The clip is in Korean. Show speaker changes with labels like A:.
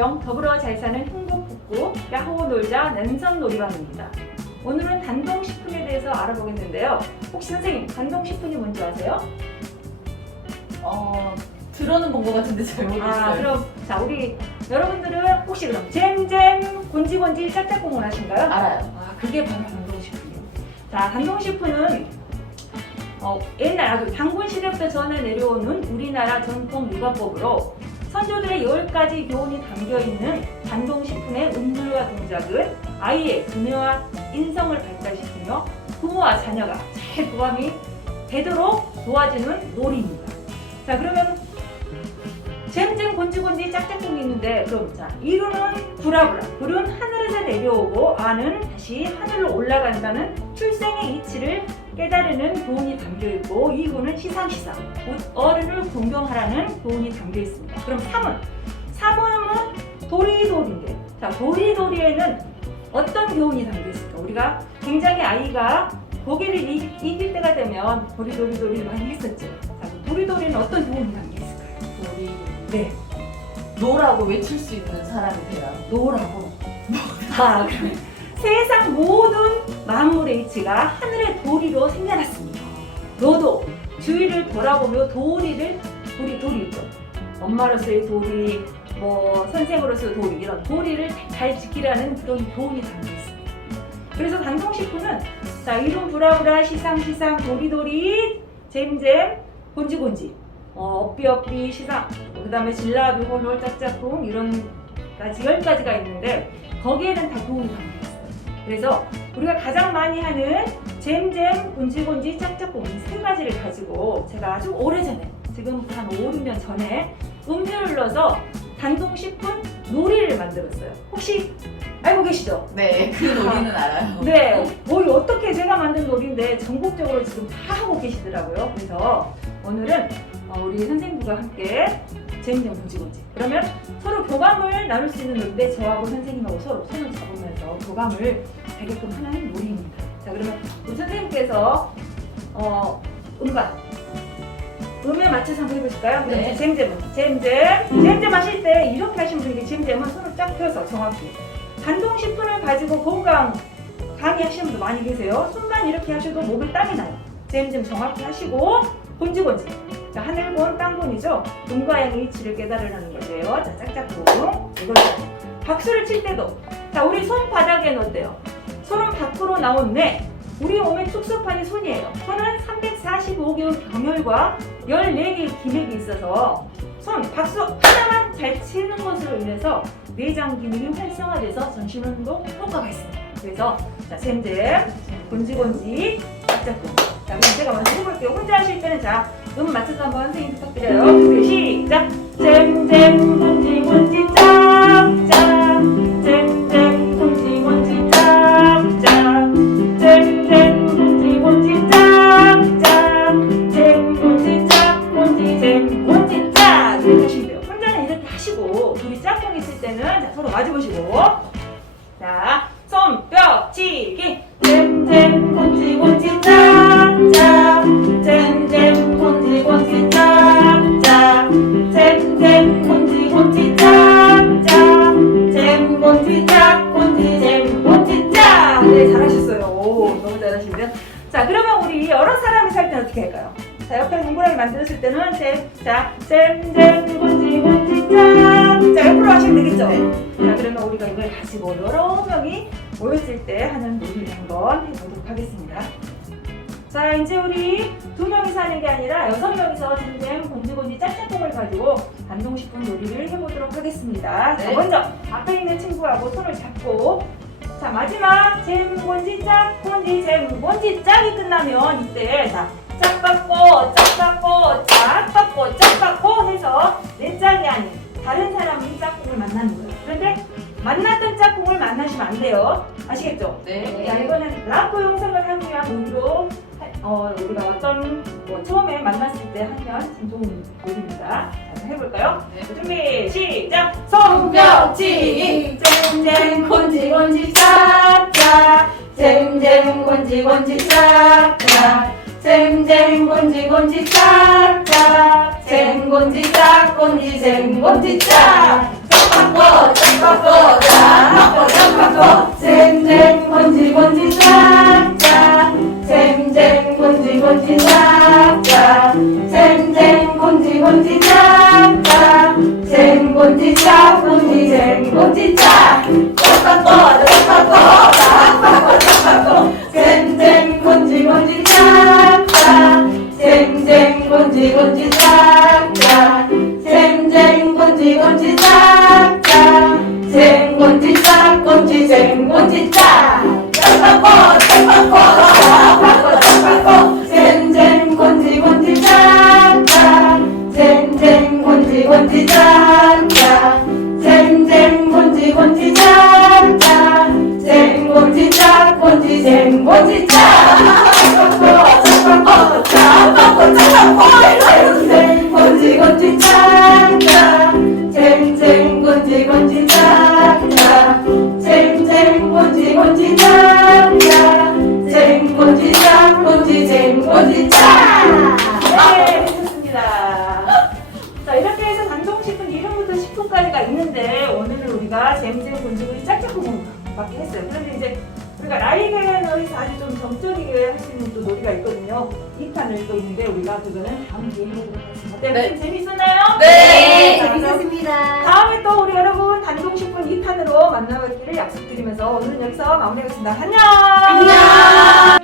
A: 혁신행정 더불어 잘 사는 흥국북구 야호 놀자 난선 놀이방입니다. 오늘은 단동식품에 대해서 알아보겠는데요. 혹시 선생님 단동식품이 뭔지 아세요?
B: 어, 들어는 본 것 같은데 잘 모르겠어요.
A: 아 그럼 자 우리 여러분들은 혹시 그럼 잼잼 곤지곤지 짝짝꿍을 하신가요?
B: 알아요.
A: 아, 그게 바로 단동식품이에요. 자, 단동식품은 어, 옛날 아주 단군 시대부터 전해 내려오는 우리나라 전통 육아법으로 선조들의 열 가지 교훈이 담겨 있는 단동식품의 음물과 동작은 아이의 두뇌와 인성을 발달시키며 부모와 자녀가 잘 교감이 되도록 도와주는 놀이입니다. 자, 그러면 잼잼 곤지곤지 짝짝꿍이 있는데 그럼 자 이루는 브라브라 불은 하늘에서 내려오고 아는 다시 하늘로 올라간다는 출생의 이치를 깨달으는 교훈이 담겨 있고 이 구는 시상시상 곧 어른을 존경하라는 교훈이 담겨 있습니다. 그럼 3은 3은 도리도리인데 자 도리도리에는 어떤 교훈이 담겨 있을까? 우리가 굉장히 아이가 고개를 이, 이길 때가 되면 도리도리도리 많이 했었죠. 자, 도리도리는 어떤 교훈이 담겨 네.
B: 노라고 외칠 수 있는 사람이 돼요.
A: 노라고. 아, 그러면 세상 모든 만물의 이치가 하늘의 도리로 생겨났습니다. 너도 주위를 돌아보며 도리를 도리 도리 있죠. 엄마로서의 도리, 뭐 선생으로서의 도리 이런 도리를 잘 지키라는 그런 교훈이 담겨 있습니다. 그래서 단동식품은 자 이름 브라브라 시상 시상 도리 도리 잼잼 곤지 곤지 어, 업비업비 시상 그다음에 진라비 홀홀 짝짝꿍 이런 가지 열 가지가 있는데 거기에는 다 도움이 있어요. 그래서 우리가 가장 많이 하는 잼잼, 곤지곤지, 짝짝꿍 이 세 가지를 가지고 제가 아주 오래전에 지금부터 한 5, 6년 전에 음료를 넣어서 단동식품 놀이를 만들었어요. 혹시 알고 계시죠?
B: 네, 그 놀이는 알아요.
A: 네, 거의 어떻게 제가 만든 놀이인데 전국적으로 지금 다 하고 계시더라고요. 그래서 오늘은 어, 우리 선생님과 함께 재밌는 곤지곤지. 그러면 서로 교감을 나눌 수 있는 놀인데 저하고 선생님하고 서로 손을 잡으면서 교감을 되게끔 하는 놀이입니다. 자, 그러면 우리 선생님께서 어, 음반 음에 맞춰서 한번 해보실까요? 그럼
B: 네.
A: 잼잼은 잼잼 잼잼 하실 때 이렇게 하시면 되게 잼잼은 손을 쫙 펴서 정확히 단동식품을 가지고 건강 강의 하시는 분도 많이 계세요. 손만 이렇게 하셔도 몸에 땀이 나요. 잼잼 정확히 하시고 곤지곤지. 자, 하늘곤 땅곤이죠. 음과 양의 이치를 깨달으라는 거예요. 자, 짝짝꿍. 이걸 박수를 칠 때도 자, 우리 손바닥에는 어때요? 손은 밖으로 나온 뇌. 우리 몸의 축소판이 손이에요. 손은 345개의 경혈과 14개의 기맥이 있어서 손 박수 하나만 잘 치는 것으로 인해서 내장 기능이 활성화돼서 전신 운동 효과가 있습니다. 그래서 자 잼잼, 곤지곤지, 짝짝꿍. 자 그럼 제가 먼저 해볼게요. 혼자 하실 때는 자 음 맞춰서 한번 선생님 부탁드려요. 시작. 잼잼, 곤지곤지, 짝짝. 잼잼, 곤지곤지, 짝짝. 잼잼, 곤지곤지, 짝짝. 잼, 곤지, 짝, 곤지, 잼, 곤지, 짝. 이렇게 하시면 돼요. 혼자는 이렇게 하시고 둘이 짝꿍 있을 때는 자, 서로 마주 보시고 자, 손뼉치기 그러면 우리 여러 사람이 살 때는 어떻게 할까요? 자, 옆에 동그라미 만들었을 때는 잼, 자, 잼잼 곤지곤지 짝 자, 옆으로 하시면 되겠죠? 자, 그러면 우리가 이걸 가지고 여러 명이 모였을 때 하는 놀이를 한번 해보도록 하겠습니다. 자, 이제 우리 두 명이서 하는 게 아니라 여섯 명이서 잼잼 곤지곤지 짝짝꿍을 가지고 단동식품 놀이를 해보도록 하겠습니다. 자,
B: 네.
A: 먼저 앞에 있는 친구하고 손을 잡고 자, 마지막 잼 곤지 짝 곤지 잼 곤지 짝이 끝나면 이때 자, 짝 받고 짝 받고 짝 받고 짝 받고 해서 내 짝이 아닌 다른 사람이 짝꿍을 만나는 거예요. 그런데 만났던 짝꿍을 만나시면 안 돼요. 아시겠죠?
B: 네.
A: 자, 이거는 라포 영상을 하기 위한 의미로 하- 어, 우리가 어떤 뭐 처음에 만났을 때 하면 참 좋은 한번 해볼까요?
B: 네.
A: 준비 시작! 손뼉치기 잼잼 곤지 곤지 짝짝. 잼잼 곤지 곤지 짝짝.
C: 잼잼 곤지 곤지 짝짝. 잼 곤지 짝 곤지 잼 곤지 짝. 짝바꿔 짝바꿔 짝바꿔 짝바꿔 잼잼 곤지 곤지 짝짝. 잼잼 곤지 곤지 짝짝. 잼잼 곤지 곤지 짝짝. 잼 곤지 짝 곤지 잼 곤지 짝 곤지 곤지 짝짝 잼잼 곤지 곤지
A: 짝 부분밖에 했어요. 그런데 이제 우리가 라이브에서 아주 좀 정적이게 할 수 있는 또 놀이가 있거든요. 2탄을 또 있는데 우리가 그거는 다음 기회에 해보도록 하겠습니다. 어때요?
B: 네.
A: 좀 재밌었나요?
B: 네,
A: 자, 그럼
C: 재밌었습니다.
A: 다음에 또 우리 여러분 단동식품 2탄으로 만나뵙기를 약속드리면서 오늘은 여기서 마무리하겠습니다. 안녕!
C: 안녕.